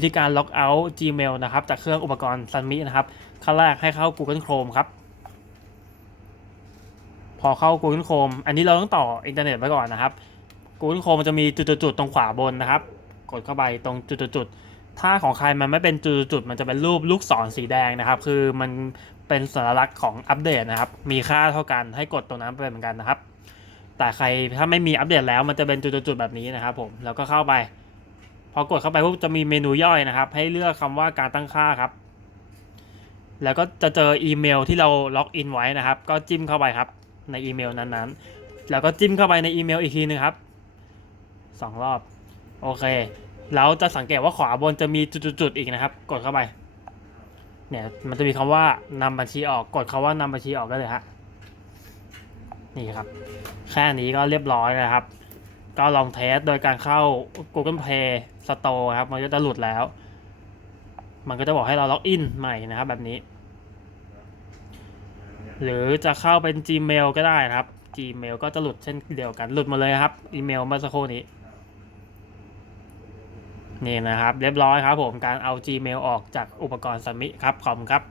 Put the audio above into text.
วิธีการล็อกเอาท์ Gmail นะครับ จากเครื่องอุปกรณ์ Sunmi นะครับขั้นแรกให้เข้า Google Chrome ครับ พอเข้า Google Chrome อันนี้เราต้องต่ออินเทอร์เน็ตไว้ก่อนนะครับ Google Chrome มันจะมีจุดๆตรงขวาบนนะครับ กดเข้าไปตรงจุดๆถ้าของใครมันไม่เป็นจุดๆมันจะเป็นรูปลูกศรสีแดงนะครับ คือมันเป็นสัญลักษณ์ของอัปเดตนะครับ มีค่าเท่ากันให้กดตรงนั้นไปเหมือนกันนะครับ แต่ใครถ้าไม่มีอัปเดตแล้วมันจะเป็นจุดๆแบบนี้นะครับ ผมแล้วก็เข้าไป พอกดเข้าไปปุ๊บจะมีเมนูย่อยนะครับ ให้เลือกคำว่าการตั้งค่าครับ แล้วก็จะเจออีเมลที่เราล็อกอินไว้นะครับ ก็จิ้มเข้าไปครับ ในอีเมลนั้นๆ แล้วก็จิ้มเข้าไปในอีเมลอีกทีนึงครับสองรอบ โอเคแล้วจะสังเกตว่าขวาบนจะมีจุดๆอีกนะครับ กดเข้าไป เนี่ย มันจะมีคำว่านำบัญชีออก กดคาว่านำบัญชีออกได้เลยฮะ นี่ครับ แค่นี้ก็เรียบร้อยนะครับ ก็ลองเทสโดยการเข้า Google Play Store ครับ มันก็จะหลุดแล้ว มันก็จะบอกให้เราล็อกอินใหม่นะครับแบบนี้ หรือจะเข้าเป็น Gmail ก็ได้นะครับ Gmail ก็จะหลุดเช่นเดียวกัน หลุดมาเลยครับ อีเมลเมื่อสักครู่นี้ นี่นะครับ เรียบร้อยครับผม การเอา Gmail ออกจากอุปกรณ์สมิครับขอบคุณครับ